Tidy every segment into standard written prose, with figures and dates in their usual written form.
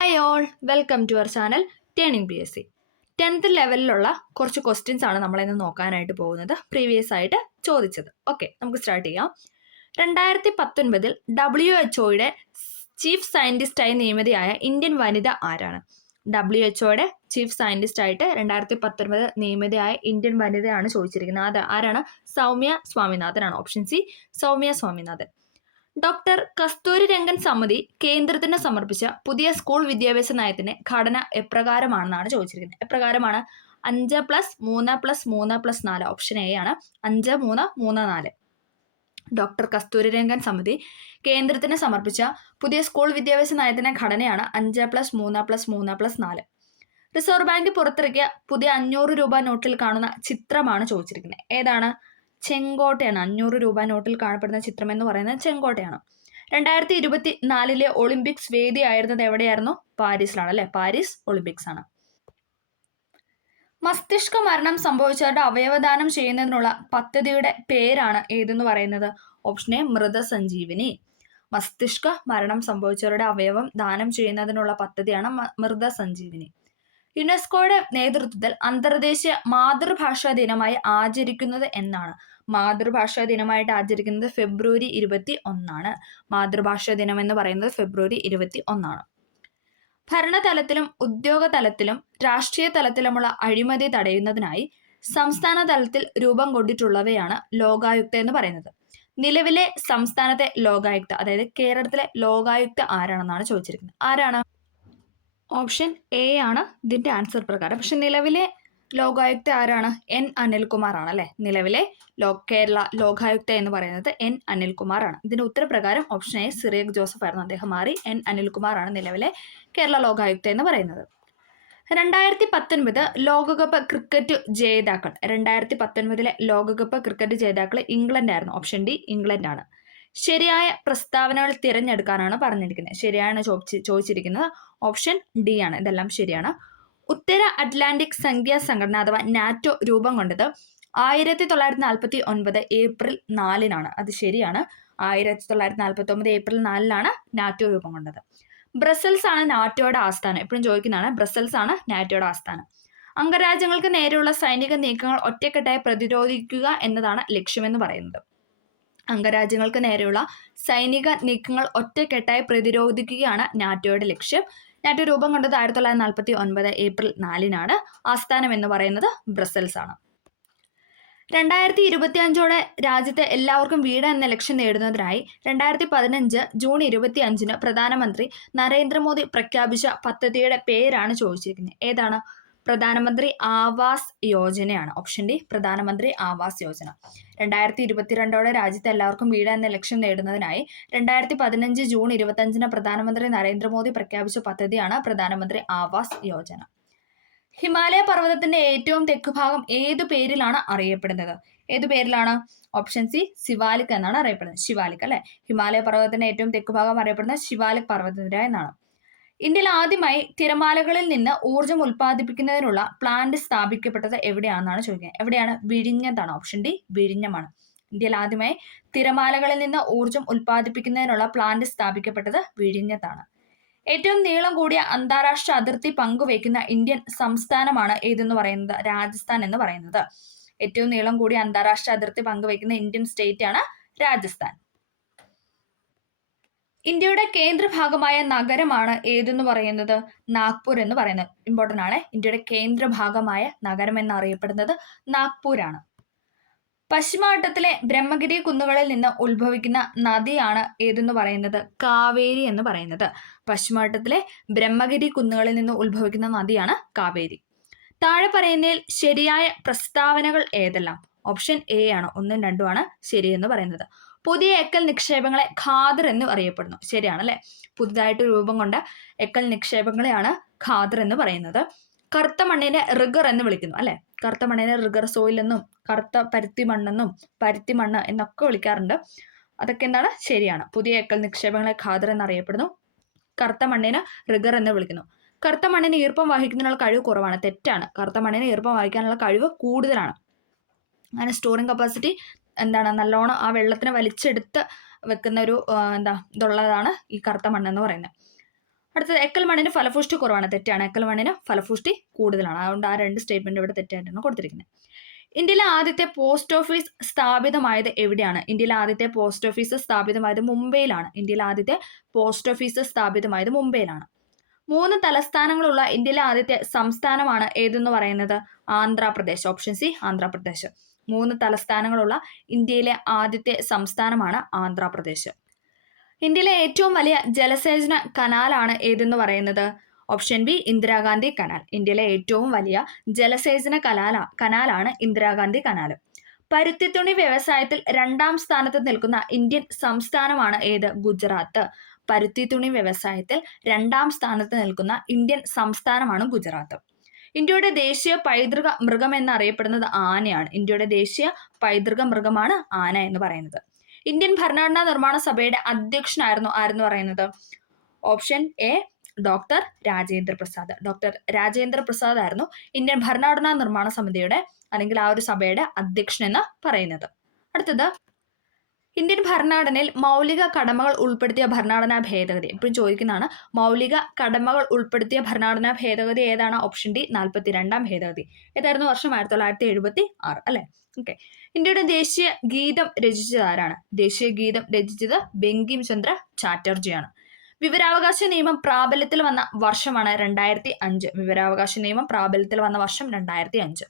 Hi all, welcome to our channel turning PSC. 10th ലെവലിലുള്ള കുറച്ച് questions ആണ് നമ്മളിന്ന് നോക്കാനായിട്ട് പോകുന്നത്. പ്രീവിയസ് ആയിട്ട് ചോദിച്ചത്. ഓക്കെ, നമുക്ക് സ്റ്റാർട്ട് ചെയ്യാം. 2019 WHO ചീഫ് സയന്റിസ്റ്റായി നിയമിതയായ ഇന്ത്യൻ വനിത ആരാണ്? WHO ചീഫ് സയന്റിസ്റ്റായിട്ട് 2019 നിയമിതയായ ഇന്ത്യൻ വനിതയാണ് ചോദിച്ചിരിക്കുന്നത്. അത് ആരാണ്? സൗമ്യ സ്വാമിനാഥനാണ്. Option C, Soumya Swaminathan. Doctor Kasturi Rangan സമിതി കേന്ദ്രത്തിന് സമർപ്പിച്ച പുതിയ സ്കൂൾ വിദ്യാഭ്യാസ നയത്തിന്റെ ഘടന എപ്രകാരമാണെന്നാണ് ചോദിച്ചിരിക്കുന്നത്. എപ്രകാരമാണ്? 5+3+3+4. ഓപ്ഷൻ എ ആണ് 5-3-3-4. ഡോക്ടർ കസ്തൂരി രംഗൻ സമിതി കേന്ദ്രത്തിന് സമർപ്പിച്ച പുതിയ സ്കൂൾ വിദ്യാഭ്യാസ നയത്തിന്റെ ഘടനയാണ് 5+3+3+4. റിസർവ് ബാങ്ക് പുറത്തിറക്കിയ പുതിയ 500 രൂപ നോട്ടിൽ കാണുന്ന ചിത്രമാണ് ചോദിച്ചിരിക്കുന്നത്. ഏതാണ്? ചെങ്കോട്ടയാണ്. 500 രൂപ നോട്ടിൽ കാണപ്പെടുന്ന ചിത്രം എന്ന് പറയുന്നത് ചെങ്കോട്ടയാണ്. 2024 ഒളിമ്പിക്സ് വേദിയായിരുന്നത് എവിടെയായിരുന്നു? പാരീസിലാണ് അല്ലെ. പാരീസ് ഒളിമ്പിക്സ് ആണ്. മസ്തിഷ്ക മരണം സംഭവിച്ചവരുടെ അവയവദാനം ചെയ്യുന്നതിനുള്ള പദ്ധതിയുടെ പേരാണ് ഏതെന്ന് പറയുന്നത്? Option A, Mritasanjeevani. മസ്തിഷ്ക മരണം സംഭവിച്ചവരുടെ അവയവം ദാനം ചെയ്യുന്നതിനുള്ള പദ്ധതിയാണ് മൃതസഞ്ജീവിനി. യുനെസ്കോയുടെ നേതൃത്വത്തിൽ അന്തർദേശീയ മാതൃഭാഷാ ദിനമായി ആചരിക്കുന്നത് എന്നാണ്? മാതൃഭാഷാ ദിനമായിട്ട് ആചരിക്കുന്നത് ഫെബ്രുവരി 21. മാതൃഭാഷാ ദിനം എന്ന് പറയുന്നത് ഫെബ്രുവരി 21. ഭരണതലത്തിലും ഉദ്യോഗ തലത്തിലും രാഷ്ട്രീയ തലത്തിലുമുള്ള അഴിമതി തടയുന്നതിനായി സംസ്ഥാന തലത്തിൽ രൂപം കൊണ്ടിട്ടുള്ളവയാണ് ലോകായുക്ത എന്ന് പറയുന്നത്. നിലവിലെ സംസ്ഥാനത്തെ ലോകായുക്ത, അതായത് കേരളത്തിലെ ലോകായുക്ത ആരാണെന്നാണ് ചോദിച്ചിരിക്കുന്നത്. ആരാണ്? ഓപ്ഷൻ എ ആണ് ഇതിന്റെ ആൻസർ പ്രകാരം. പക്ഷെ നിലവിലെ ലോകായുക്ത ആരാണ്? N. അനിൽകുമാർ ആണ് അല്ലെ. നിലവിലെ കേരള ലോകായുക്ത എന്ന് പറയുന്നത് N. അനിൽകുമാർ ആണ്. ഇതിന്റെ ഉത്തരപ്രകാരം ഓപ്ഷൻ എ സിറിയക് ജോസഫ് ആയിരുന്നു. അദ്ദേഹം മാറി N. അനിൽകുമാർ ആണ് നിലവിലെ കേരള ലോകായുക്ത എന്ന് പറയുന്നത്. 2019 ലോകകപ്പ് ക്രിക്കറ്റ് ജേതാക്കൾ. 2019 ലോകകപ്പ് ക്രിക്കറ്റ് ജേതാക്കൾ ഇംഗ്ലണ്ട് ആയിരുന്നു. ഓപ്ഷൻ ഡി, ഇംഗ്ലണ്ട് ആണ്. ശരിയായ പ്രസ്താവനകൾ തിരഞ്ഞെടുക്കാനാണ് പറഞ്ഞിരിക്കുന്നത്. ശരിയാണ് ചോദിച്ചിരിക്കുന്നത്. ഓപ്ഷൻ ഡി ആണ്. ഇതെല്ലാം ശരിയാണ്. ഉത്തര അറ്റ്ലാന്റിക് സംഖ്യാ സംഘടന അഥവാ നാറ്റോ രൂപം കൊണ്ടത് 1949 ഏപ്രിൽ 4-നാണ്. അത് ശരിയാണ്. 1949 ഏപ്രിൽ 4-നാണ് നാറ്റോ രൂപം കൊണ്ടത്. ബ്രസൽസ് ആണ് നാറ്റോയുടെ ആസ്ഥാനം. എപ്പോഴും ചോദിക്കുന്നതാണ്. ബ്രസൽസ് ആണ് നാറ്റോയുടെ ആസ്ഥാനം. അംഗരാജ്യങ്ങൾക്ക് നേരെയുള്ള സൈനിക നീക്കങ്ങൾ ഒറ്റക്കെട്ടായി പ്രതിരോധിക്കുക എന്നതാണ് ലക്ഷ്യമെന്ന് പറയുന്നത്. അംഗരാജ്യങ്ങൾക്ക് നേരെയുള്ള സൈനിക നീക്കങ്ങൾ ഒറ്റക്കെട്ടായി പ്രതിരോധിക്കുകയാണ് നാറ്റോയുടെ ലക്ഷ്യം. നാറ്റോ രൂപം കൊണ്ടത് 1949 ഏപ്രിൽ 4-നാണ്. ആസ്ഥാനം എന്ന് പറയുന്നത് ബ്രസൽസ് ആണ്. 2025 രാജ്യത്തെ എല്ലാവർക്കും വീട് എന്ന ലക്ഷ്യം നേടുന്നതിനായി 2015 ജൂൺ 25 പ്രധാനമന്ത്രി നരേന്ദ്രമോദി പ്രഖ്യാപിച്ച പദ്ധതിയുടെ പേരാണ് ചോദിച്ചിരിക്കുന്നത്. ഏതാണ്? പ്രധാനമന്ത്രി ആവാസ് യോജനയാണ്. ഓപ്ഷൻ ഡി, പ്രധാനമന്ത്രി ആവാസ് യോജന. 2022 രാജ്യത്തെ എല്ലാവർക്കും വീട് എന്ന ലക്ഷ്യം നേടുന്നതിനായി 2015 ജൂൺ 25 പ്രധാനമന്ത്രി നരേന്ദ്രമോദി പ്രഖ്യാപിച്ച പദ്ധതിയാണ് പ്രധാനമന്ത്രി ആവാസ് യോജന. ഹിമാലയ പർവ്വതത്തിന്റെ ഏറ്റവും തെക്ക് ഭാഗം ഏതു പേരിലാണ് അറിയപ്പെടുന്നത്? ഏതു പേരിലാണ്? ഓപ്ഷൻ സി, ശിവാലിക് എന്നാണ് അറിയപ്പെടുന്നത്. ശിവാലിക് അല്ലെ. ഹിമാലയ പർവ്വതത്തിന്റെ ഏറ്റവും തെക്ക് ഭാഗം അറിയപ്പെടുന്നത് ശിവാലിക് പർവ്വതനിര എന്നാണ്. ഇന്ത്യയിൽ ആദ്യമായി തിരമാലകളിൽ നിന്ന് ഊർജ്ജം ഉൽപ്പാദിപ്പിക്കുന്നതിനുള്ള പ്ലാന്റ് സ്ഥാപിക്കപ്പെട്ടത് എവിടെയാണെന്നാണ് ചോദിക്കുന്നത്. എവിടെയാണ്? വിഴിഞ്ഞത്താണ്. ഓപ്ഷൻ ഡി, വിഴിഞ്ഞമാണ്. ഇന്ത്യയിൽ ആദ്യമായി തിരമാലകളിൽ നിന്ന് ഊർജ്ജം ഉൽപ്പാദിപ്പിക്കുന്നതിനുള്ള പ്ലാന്റ് സ്ഥാപിക്കപ്പെട്ടത് വിഴിഞ്ഞത്താണ്. ഏറ്റവും നീളം കൂടിയ അന്താരാഷ്ട്ര അതിർത്തി പങ്കുവയ്ക്കുന്ന ഇന്ത്യൻ സംസ്ഥാനമാണ് ഏതെന്ന് പറയുന്നത്? രാജസ്ഥാൻ എന്ന് പറയുന്നത്. ഏറ്റവും നീളം കൂടിയ അന്താരാഷ്ട്ര അതിർത്തി പങ്കുവയ്ക്കുന്ന ഇന്ത്യൻ സ്റ്റേറ്റ് ആണ് രാജസ്ഥാൻ. ഇന്ത്യയുടെ കേന്ദ്രഭാഗമായ നഗരമാണ് ഏതെന്ന് പറയുന്നത്? നാഗ്പൂർ എന്ന് പറയുന്നത്. ഇമ്പോർട്ടൻ്റ് ആണ്. ഇന്ത്യയുടെ കേന്ദ്രഭാഗമായ നഗരം എന്നറിയപ്പെടുന്നത് നാഗ്പൂരാണ്. പശ്ചിമഘട്ടത്തിലെ ബ്രഹ്മഗിരി കുന്നുകളിൽ നിന്ന് ഉത്ഭവിക്കുന്ന നദിയാണ് ഏതെന്ന് പറയുന്നത്? കാവേരി എന്ന് പറയുന്നത്. പശ്ചിമഘട്ടത്തിലെ ബ്രഹ്മഗിരി കുന്നുകളിൽ നിന്ന് ഉത്ഭവിക്കുന്ന നദിയാണ് കാവേരി. താഴെ പറയുന്നതിൽ ശരിയായ പ്രസ്താവനകൾ ഏതെല്ലാം? ഓപ്ഷൻ എ ആണ്. 1ഉം 2ഉം ആണ് ശരിയെന്ന് പറയുന്നത്. പുതിയ എക്കൽ നിക്ഷേപങ്ങളെ ഖാദർ എന്ന് അറിയപ്പെടുന്നു. ശരിയാണ് അല്ലെ. പുതുതായിട്ട് രൂപം കൊണ്ട എക്കൽ നിക്ഷേപങ്ങളെയാണ് ഖാദർ എന്ന് പറയുന്നത്. കറുത്ത മണ്ണിനെ റിഗർ എന്ന് വിളിക്കുന്നു അല്ലെ. കറുത്ത മണ്ണിനെ റിഗർ സോയിൽ എന്നും കറുത്ത പരുത്തി മണ്ണെന്നും പരുത്തി മണ്ണ് എന്നൊക്കെ വിളിക്കാറുണ്ട്. അതൊക്കെ എന്താണ്? ശരിയാണ്. പുതിയ എക്കൽ നിക്ഷേപങ്ങളെ ഖാദർ എന്നറിയപ്പെടുന്നു. കറുത്ത മണ്ണിന് റിഗർ എന്ന് വിളിക്കുന്നു. കറുത്ത മണ്ണിന് ഈർപ്പം വഹിക്കുന്നതിനുള്ള കഴിവ് കുറവാണ്. തെറ്റാണ്. കറുത്ത മണ്ണിന് ഈർപ്പം വഹിക്കാനുള്ള കഴിവ് കൂടുതലാണ്. അങ്ങനെ സ്റ്റോറിങ് കപ്പാസിറ്റി എന്താണ്? നല്ലോണം ആ വെള്ളത്തിനെ വലിച്ചെടുത്ത് വെക്കുന്ന ഒരു ഇതുള്ളതാണ് ഈ കറുത്ത മണ്ണെന്ന് പറയുന്നത്. അടുത്തത് എക്കൽ മണ്ണിന് ഫലപുഷ്ടി കുറവാണ്. തെറ്റാണ്. എക്കൽ മണ്ണിന് ഫലപുഷ്ടി കൂടുതലാണ്. അതുകൊണ്ട് ആ 2 സ്റ്റേറ്റ്മെന്റ് ഇവിടെ തെറ്റായിട്ടാണ് കൊടുത്തിരിക്കുന്നത്. ഇന്ത്യയിലെ ആദ്യത്തെ പോസ്റ്റ് ഓഫീസ് സ്ഥാപിതമായത് എവിടെയാണ്? ഇന്ത്യയിലെ ആദ്യത്തെ പോസ്റ്റ് ഓഫീസ് സ്ഥാപിതമായത് മുംബൈയിലാണ്. ഇന്ത്യയിലെ ആദ്യത്തെ പോസ്റ്റ് ഓഫീസ് സ്ഥാപിതമായത് മുംബൈയിലാണ്. 3 തലസ്ഥാനങ്ങളുള്ള ഇന്ത്യയിലെ ആദ്യത്തെ സംസ്ഥാനമാണ് ഏതെന്ന് പറയുന്നത്? ആന്ധ്രാപ്രദേശ്. Option C Andhra Pradesh. 3 തലസ്ഥാനങ്ങളുള്ള ഇന്ത്യയിലെ ആദ്യത്തെ സംസ്ഥാനമാണ് ആന്ധ്രാപ്രദേശ്. ഇന്ത്യയിലെ ഏറ്റവും വലിയ ജലസേചന കനാലാണ് ഏതെന്ന് പറയുന്നത്? Option B Indira Gandhi canal. ഇന്ത്യയിലെ ഏറ്റവും വലിയ ജലസേചന കനാലാണ് ഇന്ദിരാഗാന്ധി കനാൽ. പരുത്തിത്തുണി വ്യവസായത്തിൽ 2ാം സ്ഥാനത്ത് നിൽക്കുന്ന ഇന്ത്യൻ സംസ്ഥാനമാണ് ഏത്? ഗുജറാത്ത്. പരുത്തിത്തുണി വ്യവസായത്തിൽ 2ാം സ്ഥാനത്ത് നിൽക്കുന്ന ഇന്ത്യൻ സംസ്ഥാനമാണ് ഗുജറാത്ത്. ഇന്ത്യയുടെ ദേശീയ പൈതൃക മൃഗം എന്നറിയപ്പെടുന്നത് ആനയാണ്. ഇന്ത്യയുടെ ദേശീയ പൈതൃക മൃഗമാണ് ആന എന്ന് പറയുന്നത്. ഇന്ത്യൻ ഭരണഘടനാ നിർമ്മാണ സഭയുടെ അധ്യക്ഷനായിരുന്നു ആരെന്ന് പറയുന്നത്? Option A doctor Rajendra Prasad. Doctor Rajendra Prasad ആയിരുന്നു ഇന്ത്യൻ ഭരണഘടനാ നിർമ്മാണ സമിതിയുടെ അല്ലെങ്കിൽ ആ ഒരു സഭയുടെ അധ്യക്ഷൻ എന്ന് പറയുന്നത്. അടുത്തത് ഇന്ത്യൻ ഭരണഘടനയിൽ മൗലിക കടമകൾ ഉൾപ്പെടുത്തിയ ഭരണഘടനാ ഭേദഗതി. ഇപ്പോഴും ചോദിക്കുന്നതാണ്, മൗലിക കടമകൾ ഉൾപ്പെടുത്തിയ ഭരണഘടനാ ഭേദഗതി ഏതാണ്? ഓപ്ഷൻ ഡി 42ാം ഭേദഗതി. ഏതായിരുന്നു വർഷം? 1976 അല്ലെ? ഓക്കെ. ഇന്ത്യയുടെ ദേശീയ ഗീതം രചിച്ചത് ആരാണ്? ദേശീയ ഗീതം രചിച്ചത് ബങ്കിം ചന്ദ്ര ചാറ്റർജിയാണ്. വിവരാവകാശ നിയമം പ്രാബല്യത്തിൽ വന്ന വർഷമാണ് 2005. വിവരാവകാശ നിയമം പ്രാബല്യത്തിൽ വന്ന വർഷം 2005.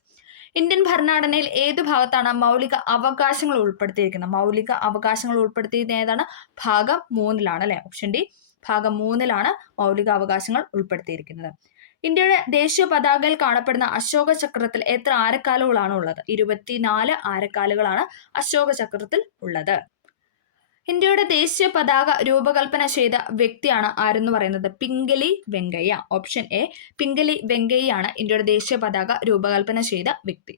ഇന്ത്യൻ ഭരണഘടനയിൽ ഏത് ഭാഗത്താണ് മൗലിക അവകാശങ്ങൾ ഉൾപ്പെടുത്തിയിരിക്കുന്നത്? മൗലിക അവകാശങ്ങൾ ഉൾപ്പെടുത്തിയിരിക്കുന്നത് ഏതാണ്? ഭാഗം 3ലാണ് അല്ലെ? ഓപ്ഷൻ ഡി ഭാഗം 3ലാണ് മൗലിക അവകാശങ്ങൾ ഉൾപ്പെടുത്തിയിരിക്കുന്നത്. ഇന്ത്യയുടെ ദേശീയ പതാകയിൽ കാണപ്പെടുന്ന അശോക ചക്രത്തിൽ എത്ര ആരക്കാലുകളാണ് ഉള്ളത്? 24 ആരക്കാലുകളാണ് അശോക ചക്രത്തിൽ ഉള്ളത്. ഇന്ത്യയുടെ ദേശീയ പതാക രൂപകൽപ്പന ചെയ്ത വ്യക്തിയാണ് ആരെന്ന് പറയുന്നത്? പിംഗലി വെങ്കയ്യ. ഓപ്ഷൻ എ പിംഗലി വെങ്കയ്യാണ് ഇന്ത്യയുടെ ദേശീയ പതാക രൂപകൽപ്പന ചെയ്ത വ്യക്തി.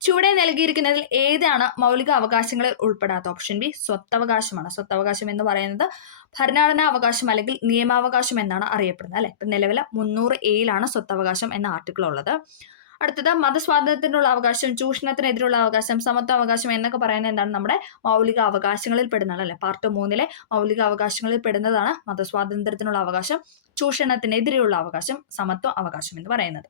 ചുവടെ നൽകിയിരിക്കുന്നതിൽ ഏതാണ് മൗലിക അവകാശങ്ങളിൽ ഉൾപ്പെടാത്ത? Option B സ്വത്തവകാശമാണ്. സ്വത്തവകാശം എന്ന് പറയുന്നത് ഭരണഘടനാ അവകാശം അല്ലെങ്കിൽ നിയമാവകാശം എന്നാണ് അറിയപ്പെടുന്നത് അല്ലെ? ഇപ്പൊ നിലവിലെ 300A സ്വത്തവകാശം എന്ന ആർട്ടിക്കിൾ ഉള്ളത്. അടുത്തത് മതസ്വാതന്ത്ര്യത്തിനുള്ള അവകാശം, ചൂഷണത്തിനെതിരുള്ള അവകാശം, സമത്വ അവകാശം എന്നൊക്കെ പറയുന്നത് എന്താണ്? നമ്മുടെ മൗലിക അവകാശങ്ങളിൽ പെടുന്നതാണ് അല്ലെ? പാർട്ട് 3 മൗലിക അവകാശങ്ങളിൽ പെടുന്നതാണ് മതസ്വാതന്ത്ര്യത്തിനുള്ള അവകാശം, ചൂഷണത്തിനെതിരെയുള്ള അവകാശം, സമത്വ അവകാശം എന്ന് പറയുന്നത്.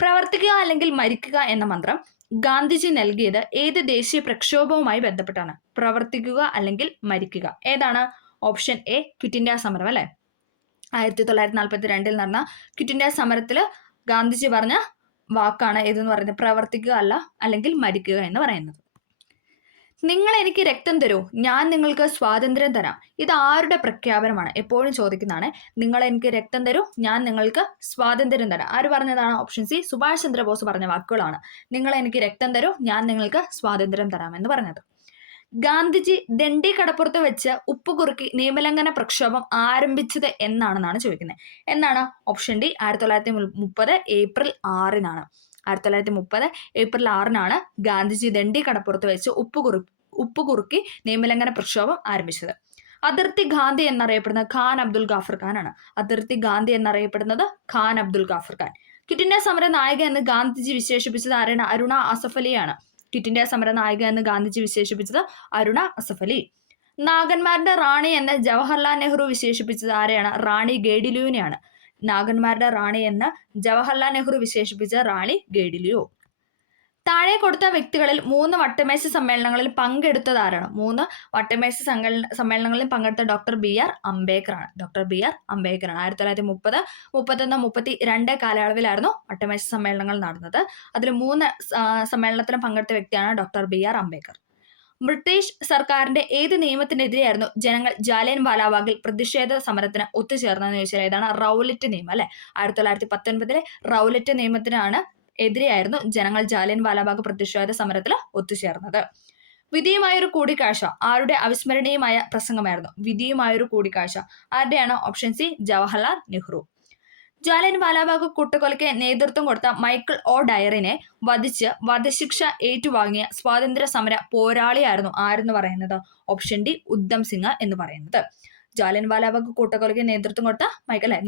പ്രവർത്തിക്കുക അല്ലെങ്കിൽ മരിക്കുക എന്ന മന്ത്രം ഗാന്ധിജി നൽകിയത് ഏത് ദേശീയ പ്രക്ഷോഭവുമായി ബന്ധപ്പെട്ടാണ്? പ്രവർത്തിക്കുക അല്ലെങ്കിൽ മരിക്കുക ഏതാണ്? ഓപ്ഷൻ എ ക്വിറ്റ് ഇന്ത്യ സമരം അല്ലെ? 1942 നടന്ന ക്വിറ്റ് ഇന്ത്യ സമരത്തിൽ ഗാന്ധിജി പറഞ്ഞ വാക്കാണ് ഏതെന്ന് പറയുന്നത്? പ്രവർത്തിക്കുക അല്ല അല്ലെങ്കിൽ മരിക്കുക എന്ന് പറയുന്നത്. നിങ്ങൾ എനിക്ക് രക്തം തരൂ, ഞാൻ നിങ്ങൾക്ക് സ്വാതന്ത്ര്യം തരാം. ഇത് ആരുടെ പ്രഖ്യാപനമാണ്? എപ്പോഴും ചോദിക്കുന്നതാണ്. നിങ്ങൾ എനിക്ക് രക്തം തരൂ, ഞാൻ നിങ്ങൾക്ക് സ്വാതന്ത്ര്യം തരാം. ആര് പറഞ്ഞതാണ്? ഓപ്ഷൻ സി സുഭാഷ് ചന്ദ്രബോസ് പറഞ്ഞ വാക്കുകളാണ്. നിങ്ങൾ എനിക്ക് രക്തം തരൂ, ഞാൻ നിങ്ങൾക്ക് സ്വാതന്ത്ര്യം തരാം എന്ന് പറഞ്ഞത്. ഗാന്ധിജി ദണ്ഡി കടപ്പുറത്ത് വെച്ച് ഉപ്പ് കുറുക്കി നിയമലംഘന പ്രക്ഷോഭം ആരംഭിച്ചത് എന്നാണെന്നാണ് ചോദിക്കുന്നത്. എന്നാണ്? Option D 1930 April 6 1930 April 6 Gandhiji Dandi കടപ്പുറത്ത് വെച്ച് ഉപ്പ് കുറുക്കി നിയമലംഘന പ്രക്ഷോഭം ആരംഭിച്ചത്. അതിർത്തി ഗാന്ധി എന്നറിയപ്പെടുന്നത് ഖാൻ അബ്ദുൽ ഗാഫർ ഖാൻ ആണ്. അതിർത്തി ഗാന്ധി എന്നറിയപ്പെടുന്നത് ഖാൻ അബ്ദുൽ ഗാഫർ ഖാൻ. ക്വിറ്റ് ഇന്ത്യ സമര നായിക എന്ന് ഗാന്ധിജി വിശേഷിപ്പിച്ചത് ആരാണ്? അരുണ അസഫ് അലിയാണ്. ക്വിറ്റ് ഇന്ത്യ സമര നായിക എന്ന് ഗാന്ധിജി വിശേഷിപ്പിച്ചത് അരുണ അസഫ് അലി. നാഗന്മാരുടെ റാണി എന്ന് ജവഹർലാൽ നെഹ്റു വിശേഷിപ്പിച്ചത് ആരെയാണ്? റാണി ഗേഡിലുവിനെയാണ്. നാഗന്മാരുടെ റാണി എന്ന് ജവഹർലാൽ നെഹ്റു വിശേഷിപ്പിച്ച റാണി ഗേഡിലിയോ. താഴെ കൊടുത്ത വ്യക്തികളിൽ 3 വട്ടമേശ സമ്മേളനങ്ങളിൽ പങ്കെടുത്തത് ആരാണ്? 3 വട്ടമേശ സമ്മേളനങ്ങളിൽ പങ്കെടുത്ത ഡോക്ടർ BR അംബേദ്കർ ആണ്. ഡോക്ടർ BR അംബേദ്കർ ആണ്. 1930, 31, 32 കാലയളവിലായിരുന്നു വട്ടമേശ സമ്മേളനങ്ങൾ നടന്നത്. അതിൽ 3 സമ്മേളനത്തിലും പങ്കെടുത്ത വ്യക്തിയാണ് ഡോക്ടർ BR അംബേദ്കർ. ബ്രിട്ടീഷ് സർക്കാരിന്റെ ഏത് നിയമത്തിനെതിരെയായിരുന്നു ജനങ്ങൾ ജാലിയൻ വാലാബാഗിൽ പ്രതിഷേധ സമരത്തിന് ഒത്തുചേർന്നതെന്ന് ചോദിച്ചാൽ ഏതാണ്? റൗലറ്റ് നിയമം അല്ലെ? 1919 റൗലറ്റ് നിയമത്തിനാണ് എതിരെയായിരുന്നു ജനങ്ങൾ ജാലിയൻ വാലാബാഗ് പ്രതിഷേധ സമരത്തിൽ ഒത്തുചേർന്നത്. വിധിയുമായൊരു കൂടിക്കാഴ്ച ആരുടെ അവിസ്മരണീയമായ പ്രസംഗമായിരുന്നു? വിധിയുമായൊരു കൂടിക്കാഴ്ച ആരുടെയാണ്? Option C Jawaharlal Nehru. ജാലിയൻ വാലാബാഗ് കൂട്ടക്കൊലയ്ക്ക് നേതൃത്വം കൊടുത്ത മൈക്കിൾ ഒ ഡയറിനെ വധിച്ച് വധശിക്ഷ ഏറ്റുവാങ്ങിയ സ്വാതന്ത്ര്യ സമര പോരാളിയായിരുന്നു ആരെന്ന് പറയുന്നത്? ഓപ്ഷൻ ഡി ഉദ്ധം സിംഗ് എന്ന് പറയുന്നത്. ജാലിയൻ വാലാബാഗ് കൂട്ടക്കൊലയ്ക്ക് നേതൃത്വം കൊടുത്ത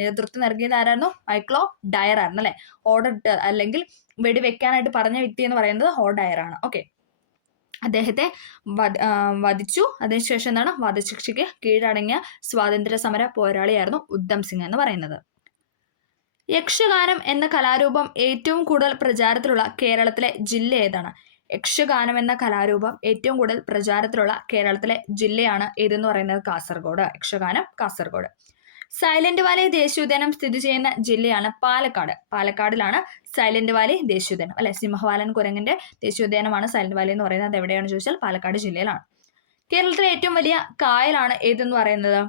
നേതൃത്വം നൽകിയത് ആരായിരുന്നു? മൈക്കിൾ ഒ ഡയർ ആയിരുന്നു അല്ലെ? ഓർഡർ അല്ലെങ്കിൽ വെടിവെക്കാനായിട്ട് പറഞ്ഞ വ്യക്തി എന്ന് പറയുന്നത് ഒ ഡയർ ആണ്. ഓക്കെ. അദ്ദേഹത്തെ വധിച്ചു. അതിനുശേഷം എന്താണ് വധശിക്ഷയ്ക്ക് കീഴടങ്ങിയ സ്വാതന്ത്ര്യ സമര പോരാളിയായിരുന്നു ഉദ്ധം സിംഗ് എന്ന് പറയുന്നത്. യക്ഷഗാനം എന്ന കലാരൂപം ഏറ്റവും കൂടുതൽ പ്രചാരത്തിലുള്ള കേരളത്തിലെ ജില്ല ഏതാണ്? യക്ഷഗാനം എന്ന കലാരൂപം ഏറ്റവും കൂടുതൽ പ്രചാരത്തിലുള്ള കേരളത്തിലെ ജില്ലയാണ് ഏതെന്ന് പറയുന്നത് കാസർഗോഡ്. യക്ഷഗാനം കാസർഗോഡ്. സൈലന്റ് വാലി ദേശീയോദ്യാനം സ്ഥിതി ചെയ്യുന്ന ജില്ലയാണ് പാലക്കാട്. പാലക്കാടിലാണ് സൈലന്റ് വാലി ദേശീയോദ്യാനം അല്ലെ. സിംഹവാലൻ കുരങ്ങിന്റെ ദേശീയോദ്യാനമാണ് സൈലന്റ് വാലി എന്ന് പറയുന്നത്. എവിടെയാണെന്ന് ചോദിച്ചാൽ പാലക്കാട് ജില്ലയിലാണ്. കേരളത്തിലെ ഏറ്റവും വലിയ കായലാണ് ഏതെന്ന് പറയുന്നത്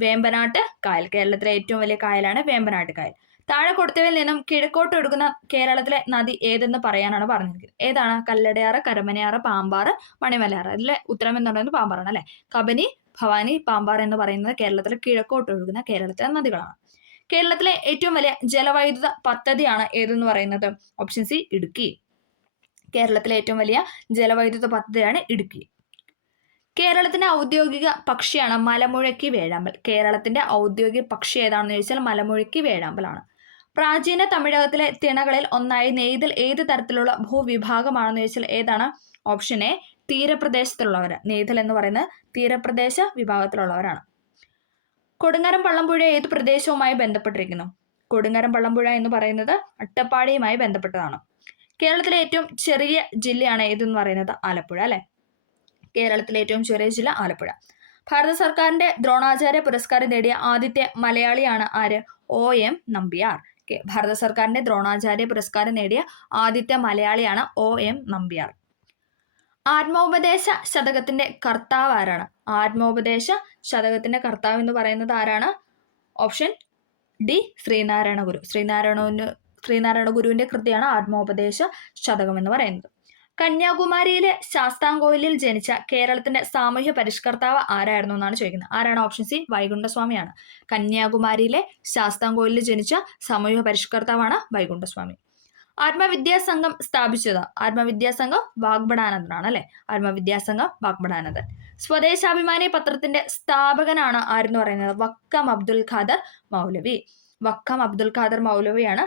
വേമ്പനാട്ട് കായൽ. കേരളത്തിലെ ഏറ്റവും വലിയ കായലാണ് വേമ്പനാട്ട് കായൽ. താഴെ കൊടുത്തവയിൽ നിന്നും കിഴക്കോട്ട് ഒഴുകുന്ന കേരളത്തിലെ നദി ഏതെന്ന് പറയാനാണ് പറഞ്ഞിരിക്കുന്നത്. ഏതാണ്? കല്ലടയാറ്, കരമനയാറ്, പാമ്പാറ്, മണിമലയാറ്. ഇതിലെ ഉത്തരം എന്ന് പറയുന്നത് പാമ്പാറാണ് അല്ലെ. കബനി, ഭവാനി, പാമ്പാർ എന്ന് പറയുന്നത് കേരളത്തിലെ കിഴക്കോട്ട് ഒഴുകുന്ന കേരളത്തിലെ നദികളാണ്. കേരളത്തിലെ ഏറ്റവും വലിയ ജലവൈദ്യുത പദ്ധതിയാണ് ഏതെന്ന് പറയുന്നത് ഓപ്ഷൻ സി ഇടുക്കി. കേരളത്തിലെ ഏറ്റവും വലിയ ജലവൈദ്യുത പദ്ധതിയാണ് ഇടുക്കി. കേരളത്തിന്റെ ഔദ്യോഗിക പക്ഷിയാണ് മലമുഴക്കി വേഴാമ്പൽ. കേരളത്തിന്റെ ഔദ്യോഗിക പക്ഷി ഏതാണെന്ന് ചോദിച്ചാൽ മലമുഴക്കി വേഴാമ്പലാണ്. പ്രാചീന തമിഴകത്തിലെ തിണകളിൽ ഒന്നായി നെയ്തൽ ഏത് തരത്തിലുള്ള ഭൂവിഭാഗമാണെന്ന് ചോദിച്ചാൽ ഏതാണ്? Option A തീരപ്രദേശത്തുള്ളവർ. നെയ്തൽ എന്ന് പറയുന്നത് തീരപ്രദേശ വിഭാഗത്തിലുള്ളവരാണ്. കൊടുങ്ങരം പള്ളമ്പുഴ ഏത് പ്രദേശവുമായി ബന്ധപ്പെട്ടിരിക്കുന്നു? കൊടുങ്ങരം പള്ളമ്പുഴ എന്ന് പറയുന്നത് അട്ടപ്പാടിയുമായി ബന്ധപ്പെട്ടതാണ്. കേരളത്തിലെ ഏറ്റവും ചെറിയ ജില്ലയാണ് ഏതെന്ന് പറയുന്നത് ആലപ്പുഴ അല്ലെ. കേരളത്തിലെ ഏറ്റവും ചെറിയ ജില്ല ആലപ്പുഴ. ഭാരത സർക്കാരിന്റെ ദ്രോണാചാര്യ പുരസ്കാരം നേടിയ ആദ്യത്തെ മലയാളിയാണ് ആര്? OM നമ്പ്യാർ. ഭാരത സർക്കാരിന്റെ ദ്രോണാചാര്യ പുരസ്കാരം നേടിയ ആദ്യത്തെ മലയാളിയാണ് OM നമ്പ്യാർ. ആത്മോപദേശ ശതകത്തിന്റെ കർത്താവ് ആരാണ്? ആത്മോപദേശ ശതകത്തിന്റെ കർത്താവ് എന്ന് പറയുന്നത് ആരാണ്? ഓപ്ഷൻ ഡി ശ്രീനാരായണ ഗുരു. ശ്രീനാരായണ ഗുരുവിന്റെ കൃതിയാണ് ആത്മോപദേശ ശതകം എന്ന് പറയുന്നത്. കന്യാകുമാരിയിലെ ശാസ്താംകോയിലിൽ ജനിച്ച കേരളത്തിന്റെ സാമൂഹ്യ പരിഷ്കർത്താവ് ആരായിരുന്നു എന്നാണ് ചോദിക്കുന്നത്. ആരാണ്? Option C വൈകുണ്ഠസ്വാമിയാണ്. കന്യാകുമാരിയിലെ ശാസ്താംകോയിലിൽ ജനിച്ച സാമൂഹ്യ പരിഷ്കർത്താവാണ് വൈകുണ്ഠസ്വാമി. ആത്മവിദ്യാസംഘം സ്ഥാപിച്ചത്? ആത്മവിദ്യാസംഘം വാഗ്ഭടാനന്ദനാണ് അല്ലെ. ആത്മവിദ്യാസംഘം വാഗ്ഭടാനന്ദൻ. സ്വദേശാഭിമാനി പത്രത്തിന്റെ സ്ഥാപകനാണ് ആരെന്ന് പറയുന്നത്? വക്കം അബ്ദുൽ ഖാദർ മൗലവി. വക്കം അബ്ദുൽ ഖാദർ മൗലവിയാണ്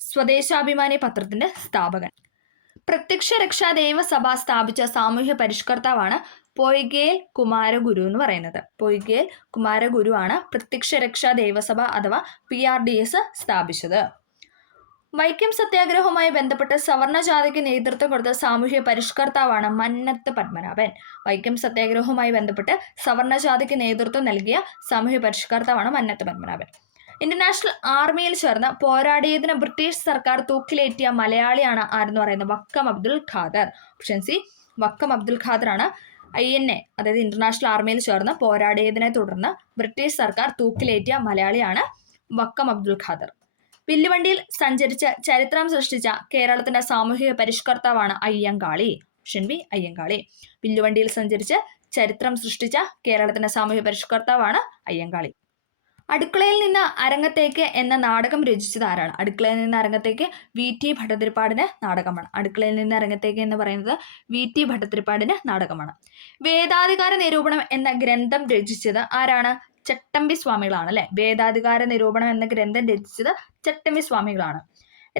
സ്വദേശാഭിമാനി പത്രത്തിന്റെ സ്ഥാപകൻ. പ്രത്യക്ഷ രക്ഷാ ദേവസഭ സ്ഥാപിച്ച സാമൂഹ്യ പരിഷ്കർത്താവാണ് പൊയ്കേൽ കുമാരഗുരു എന്ന് പറയുന്നത്. പൊയ്കേൽ കുമാരഗുരു ആണ് പ്രത്യക്ഷ രക്ഷാ ദേവസഭ അഥവാ PRDS സ്ഥാപിച്ചത്. വൈക്കം സത്യാഗ്രഹവുമായി ബന്ധപ്പെട്ട് സവർണജാതിക്ക് നേതൃത്വം കൊടുത്ത സാമൂഹ്യ പരിഷ്കർത്താവാണ് മന്നത്ത് പത്മനാഭൻ. വൈക്കം സത്യാഗ്രഹവുമായി ബന്ധപ്പെട്ട് സവർണജാതിക്ക് നേതൃത്വം നൽകിയ സാമൂഹ്യ പരിഷ്കർത്താവാണ് മന്നത്ത് പത്മനാഭൻ. ഇന്റർനാഷണൽ ആർമിയിൽ ചേർന്ന് പോരാടിയതിന് ബ്രിട്ടീഷ് സർക്കാർ തൂക്കിലേറ്റിയ മലയാളിയാണ് ആരെന്ന് പറയുന്നത്? വക്കം അബ്ദുൽ ഖാദർ. ഓപ്ഷൻ സി വക്കം അബ്ദുൽ ഖാദർ ആണ് INA അതായത് ഇന്റർനാഷണൽ ആർമിയിൽ ചേർന്ന് പോരാടിയതിനെ തുടർന്ന് ബ്രിട്ടീഷ് സർക്കാർ തൂക്കിലേറ്റിയ മലയാളിയാണ് വക്കം അബ്ദുൽ ഖാദർ. വില്ലുവണ്ടിയിൽ സഞ്ചരിച്ച് ചരിത്രം സൃഷ്ടിച്ച കേരളത്തിന്റെ സാമൂഹിക പരിഷ്കർത്താവാണ് അയ്യങ്കാളി. Option B Ayyankali. വില്ലുവണ്ടിയിൽ സഞ്ചരിച്ച് ചരിത്രം സൃഷ്ടിച്ച കേരളത്തിന്റെ സാമൂഹിക പരിഷ്കർത്താവാണ് അയ്യങ്കാളി. അടുക്കളയിൽ നിന്ന് അരങ്ങത്തേക്ക് എന്ന നാടകം രചിച്ചത് ആരാണ്? അടുക്കളയിൽ നിന്ന് അരങ്ങത്തേക്ക് VT ഭട്ടതിരിപ്പാടിന്റെ നാടകമാണ്. അടുക്കളയിൽ നിന്ന് അരങ്ങത്തേക്ക് എന്ന് പറയുന്നത് VT ഭട്ടതിരിപ്പാടിന്റെ നാടകമാണ്. വേദാധികാര നിരൂപണം എന്ന ഗ്രന്ഥം രചിച്ചത് ആരാണ്? ചട്ടമ്പി സ്വാമികളാണ് അല്ലെ. വേദാധികാര നിരൂപണം എന്ന ഗ്രന്ഥം രചിച്ചത് ചട്ടമ്പി സ്വാമികളാണ്.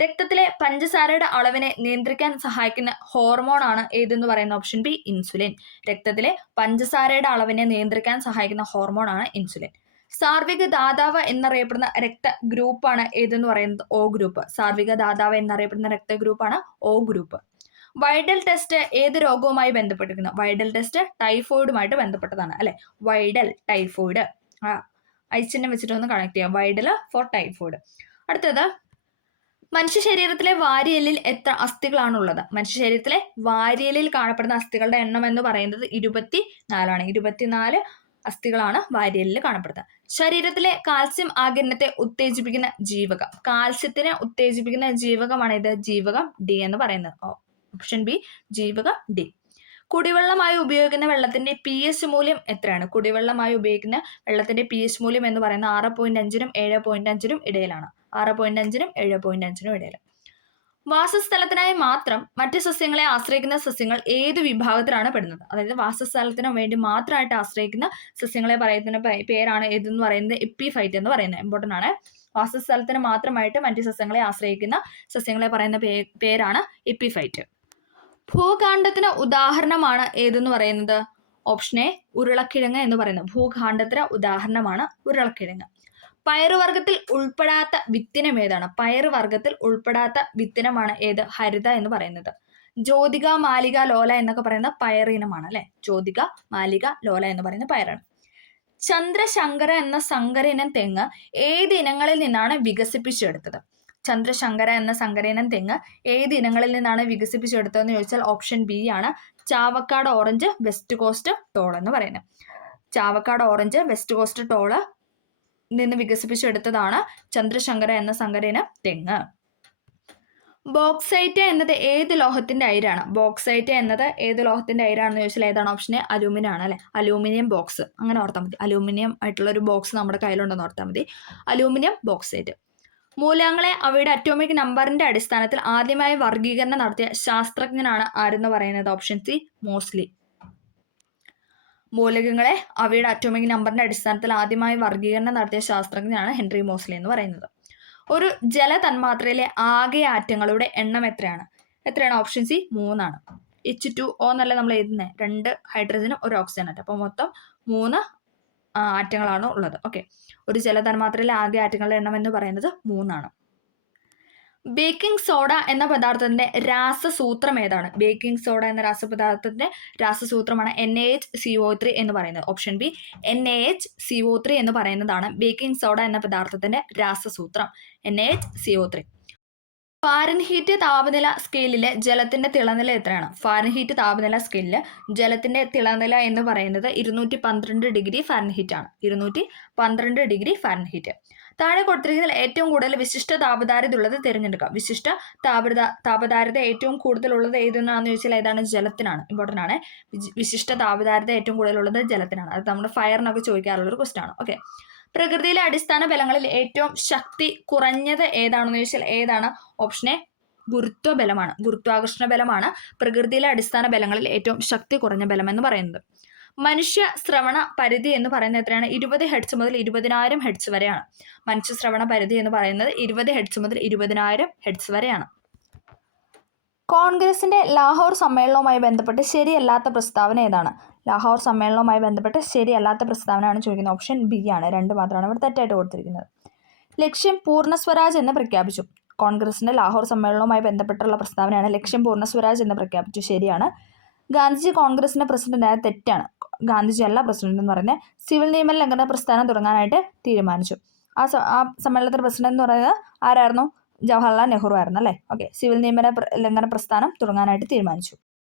രക്തത്തിലെ പഞ്ചസാരയുടെ അളവിനെ നിയന്ത്രിക്കാൻ സഹായിക്കുന്ന ഹോർമോൺ ആണ് ഏതെന്ന് പറയുന്ന ഓപ്ഷൻ ബി ഇൻസുലിൻ. രക്തത്തിലെ പഞ്ചസാരയുടെ അളവിനെ നിയന്ത്രിക്കാൻ സഹായിക്കുന്ന ഹോർമോൺ ആണ് ഇൻസുലിൻ. സാർവിക ദാതാവ് എന്നറിയപ്പെടുന്ന രക്ത ഗ്രൂപ്പാണ് ഏതെന്ന് പറയുന്നത്? O group. സാർവിക ദാതാവ് എന്നറിയപ്പെടുന്ന രക്ത ഗ്രൂപ്പാണ് O ഗ്രൂപ്പ്. വൈഡൽ ടെസ്റ്റ് ഏത് രോഗവുമായി ബന്ധപ്പെട്ടിരിക്കുന്നു? വൈഡൽ ടെസ്റ്റ് ടൈഫോയിഡുമായിട്ട് ബന്ധപ്പെട്ടതാണ് അല്ലെ. വൈഡൽ ടൈഫോയിഡ് ഐച്ചിഹ്നം വെച്ചിട്ട് ഒന്ന് കണക്ട് ചെയ്യാം. Widal for typhoid. അടുത്തത് മനുഷ്യ ശരീരത്തിലെ വാരിയെല്ലിൽ എത്ര അസ്ഥികളാണുള്ളത്? മനുഷ്യ ശരീരത്തിലെ വാരിയെല്ലിൽ കാണപ്പെടുന്ന അസ്ഥികളുടെ എണ്ണം എന്ന് പറയുന്നത് 24 ആണ്. 24 അസ്ഥികളാണ് വാരിയെല്ലിൽ കാണപ്പെടുന്നത്. ശരീരത്തിലെ കാൽസ്യം ആഗിരണത്തെ ഉത്തേജിപ്പിക്കുന്ന ജീവകം. കാൽസ്യത്തിനെ ഉത്തേജിപ്പിക്കുന്ന ജീവകമാണ് ഇത്? ജീവകം D എന്ന് പറയുന്നത്. ഓപ്ഷൻ ബി ജീവകം D. കുടിവെള്ളമായി ഉപയോഗിക്കുന്ന വെള്ളത്തിന്റെ pH മൂല്യം എത്രയാണ്? കുടിവെള്ളമായി ഉപയോഗിക്കുന്ന വെള്ളത്തിന്റെ pH മൂല്യം എന്ന് പറയുന്നത് 6.5നും 7.5നും ഇടയിലാണ്. 6.5നും 7.5നും ഇടയിൽ. വാസസ്ഥലത്തിനായി മാത്രം മറ്റ് സസ്യങ്ങളെ ആശ്രയിക്കുന്ന സസ്യങ്ങൾ ഏത് വിഭാഗത്തിലാണ് പെടുന്നത്? അതായത് വാസസ്ഥലത്തിന് വേണ്ടി മാത്രമായിട്ട് ആശ്രയിക്കുന്ന സസ്യങ്ങളെ പറയുന്ന പേരാണ് ഏതെന്ന് പറയുന്നത്? എപ്പിഫൈറ്റ് എന്ന് പറയുന്നത്. ഇമ്പോർട്ടൻ്റ് ആണ്. വാസസ്ഥലത്തിന് മാത്രമായിട്ട് മറ്റ് സസ്യങ്ങളെ ആശ്രയിക്കുന്ന സസ്യങ്ങളെ പറയുന്ന പേരാണ് എപ്പിഫൈറ്റ്. ഭൂഖണ്ഡത്തിന് ഉദാഹരണമാണ് ഏതെന്ന് പറയുന്നത്? ഓപ്ഷൻ എ ഉരുളക്കിഴങ്ങ് എന്ന് പറയുന്നത് ഭൂഖണ്ഡത്തിന് ഉദാഹരണമാണ് ഉരുളക്കിഴങ്ങ്. പയറുവർഗത്തിൽ ഉൾപ്പെടാത്ത വിത്തിനം ഏതാണ്? പയറുവർഗത്തിൽ ഉൾപ്പെടാത്ത വിത്തിനമാണ് ഏത്? ഹരിത എന്ന് പറയുന്നത്. ജ്യോതിക, മാലിക, ലോല എന്നൊക്കെ പറയുന്ന പയറിനമാണ് അല്ലെ. ജ്യോതിക, മാലിക, ലോല എന്ന് പറയുന്ന പയറാണ്. ചന്ദ്രശങ്കര എന്ന സങ്കരയിനം തെങ്ങ് ഏത് ഇനങ്ങളിൽ നിന്നാണ് വികസിപ്പിച്ചെടുത്തത്? ചന്ദ്രശങ്കര എന്ന സങ്കരയിനം തെങ്ങ് ഏത് ഇനങ്ങളിൽ നിന്നാണ് വികസിപ്പിച്ചെടുത്തതെന്ന് ചോദിച്ചാൽ ഓപ്ഷൻ ബി ആണ് Chavakkad orange west coast tall എന്ന് പറയുന്നത്. Chavakkad orange west coast tall നിന്ന് വികസിപ്പിച്ചെടുത്തതാണ് ചന്ദ്രശങ്കര എന്ന സങ്കരയിനം തെങ്ങ്. ബോക്സൈറ്റ് എന്നത് ഏത് ലോഹത്തിന്റെ അയിരാണ്? ബോക്സൈറ്റ് എന്നത് ഏത് ലോഹത്തിന്റെ അയിരാണെന്ന് ചോദിച്ചാൽ ഏതാണ്? ഓപ്ഷൻ എ അലൂമിനിയം ആണ് അല്ലെ. അലൂമിനിയം ബോക്സ് അങ്ങനെ ഓർത്താൽ മതി. അലൂമിനിയം ആയിട്ടുള്ള ഒരു ബോക്സ് നമ്മുടെ കയ്യിലുണ്ടെന്ന് ഓർത്താൽ മതി. Aluminium bauxite. മൂലകങ്ങളെ അവയുടെ അറ്റോമിക് നമ്പറിന്റെ അടിസ്ഥാനത്തിൽ ആദ്യമായി വർഗീകരണം നടത്തിയ ശാസ്ത്രജ്ഞനാണ് ആരെന്ന് പറയുന്നത്? Option C Moseley. മൂലകങ്ങളെ അവയുടെ അറ്റോമിക് നമ്പറിന്റെ അടിസ്ഥാനത്തിൽ ആദ്യമായി വർഗീകരണം നടത്തിയ ശാസ്ത്രജ്ഞനാണ് ഹെൻറി മോസ്ലി എന്ന് പറയുന്നത്. ഒരു ജല തന്മാത്രയിലെ ആകെ ആറ്റങ്ങളുടെ എണ്ണം എത്രയാണ്? ഓപ്ഷൻ സി 3 ആണ്. H2O എന്നല്ല നമ്മൾ എഴുതുന്നത്. 2 ഹൈഡ്രജനും 1 ഓക്സിജൻ ആറ്റം. അപ്പോൾ മൊത്തം 3 ആറ്റങ്ങളാണ് ഉള്ളത്. ഓക്കെ. ഒരു ജല തന്മാത്രയിലെ ആകെ ആറ്റങ്ങളുടെ എണ്ണം എന്ന് പറയുന്നത് 3 ആണ്. ബേക്കിംഗ് സോഡ എന്ന പദാർത്ഥത്തിന്റെ രാസസൂത്രം ഏതാണ്? ബേക്കിംഗ് സോഡ എന്ന രാസപദാർത്ഥത്തിന്റെ രാസസൂത്രമാണ് NaHCO3 എന്ന് പറയുന്നത്. ഓപ്ഷൻ ബി NaHCO3 എന്ന് പറയുന്നതാണ് ബേക്കിംഗ് സോഡ എന്ന പദാർത്ഥത്തിന്റെ രാസസൂത്രം. NaHCO3. ഫാരൻഹീറ്റ് താപനില സ്കെയിലിലെ ജലത്തിന്റെ തിളനില എത്രയാണ്? ഫാരൻഹീറ്റ് താപനില സ്കെയിലില് ജലത്തിന്റെ തിളനില എന്ന് പറയുന്നത് 212 ഡിഗ്രി ഫാരൻഹീറ്റ് ആണ്. 212 ഡിഗ്രി ഫാരൻഹീറ്റ്. താഴെ കൊടുത്തിരിക്കുന്നതിൽ ഏറ്റവും കൂടുതൽ വിശിഷ്ട താപധാരിത ഉള്ളത് തിരഞ്ഞെടുക്കുക. വിശിഷ്ട താപധാരിത ഏറ്റവും കൂടുതലുള്ളത് ഏതെന്നാന്ന് ചോദിച്ചാൽ ഏതാണ്? ജലത്തിനാണ്. ഇമ്പോർട്ടൻ്റ് ആണ്. വിശിഷ്ട താപധാരിത ഏറ്റവും കൂടുതലുള്ളത് ജലത്തിനാണ്. അത് നമ്മുടെ ഫയറിനൊക്കെ ചോദിക്കാറുള്ളൊരു ക്വസ്റ്റ്യൻ ആണ്. ഓക്കെ. പ്രകൃതിയിലെ അടിസ്ഥാന ബലങ്ങളിൽ ഏറ്റവും ശക്തി കുറഞ്ഞത് ഏതാണെന്ന് ചോദിച്ചാൽ ഏതാണ്? Option A ഗുരുത്വബലമാണ്. ഗുരുത്വാകർഷണ ബലമാണ് പ്രകൃതിയിലെ അടിസ്ഥാന ബലങ്ങളിൽ ഏറ്റവും ശക്തി കുറഞ്ഞ ബലം എന്ന് പറയുന്നത്. മനുഷ്യ ശ്രവണ പരിധി എന്ന് പറയുന്നത് എത്രയാണ്? 20 ഹെർട്സ് മുതൽ 20,000 ഹെർട്സ് വരെയാണ്. മനുഷ്യ ശ്രവണ പരിധി എന്ന് പറയുന്നത് 20 ഹെർട്സ് മുതൽ 20,000 ഹെർട്സ് വരെയാണ്. കോൺഗ്രസിന്റെ ലാഹോർ സമ്മേളനവുമായി ബന്ധപ്പെട്ട് ശരിയല്ലാത്ത പ്രസ്താവന ഏതാണ്? ലാഹോർ സമ്മേളനവുമായി ബന്ധപ്പെട്ട് ശരിയല്ലാത്ത പ്രസ്താവനയാണ് ചോദിക്കുന്നത്. ഓപ്ഷൻ ബി ആണ്. 2 മാത്രമാണ് ഇവിടെ തെറ്റായിട്ട് കൊടുത്തിരിക്കുന്നത്. ലക്ഷ്യം പൂർണ്ണ സ്വരാജ് എന്ന് പ്രഖ്യാപിച്ചു. കോൺഗ്രസിന്റെ ലാഹോർ സമ്മേളനവുമായി ബന്ധപ്പെട്ടുള്ള പ്രസ്താവനയാണ് ലക്ഷ്യം പൂർണ്ണ സ്വരാജ് എന്ന് പ്രഖ്യാപിച്ചു. ശരിയാണ്. ഗാന്ധിജി കോൺഗ്രസിന്റെ പ്രസിഡന്റായ തെറ്റാണ്. ഗാന്ധിജി അല്ല പ്രസിഡന്റ് എന്ന് പറയുന്നത്. സിവിൽ നിയമ ലംഘന പ്രസ്ഥാനം തുടങ്ങാനായിട്ട് തീരുമാനിച്ചു. ആ സമ്മേളനത്തിന്റെ പ്രസിഡന്റ് എന്ന് പറയുന്നത് ആരായിരുന്നു? ജവഹർലാൽ നെഹ്റു ആയിരുന്നു അല്ലേ. ഓക്കെ. സിവിൽ നിയമന ലംഘന പ്രസ്ഥാനം തുടങ്ങാനായിട്ട് തീരുമാനിച്ചു.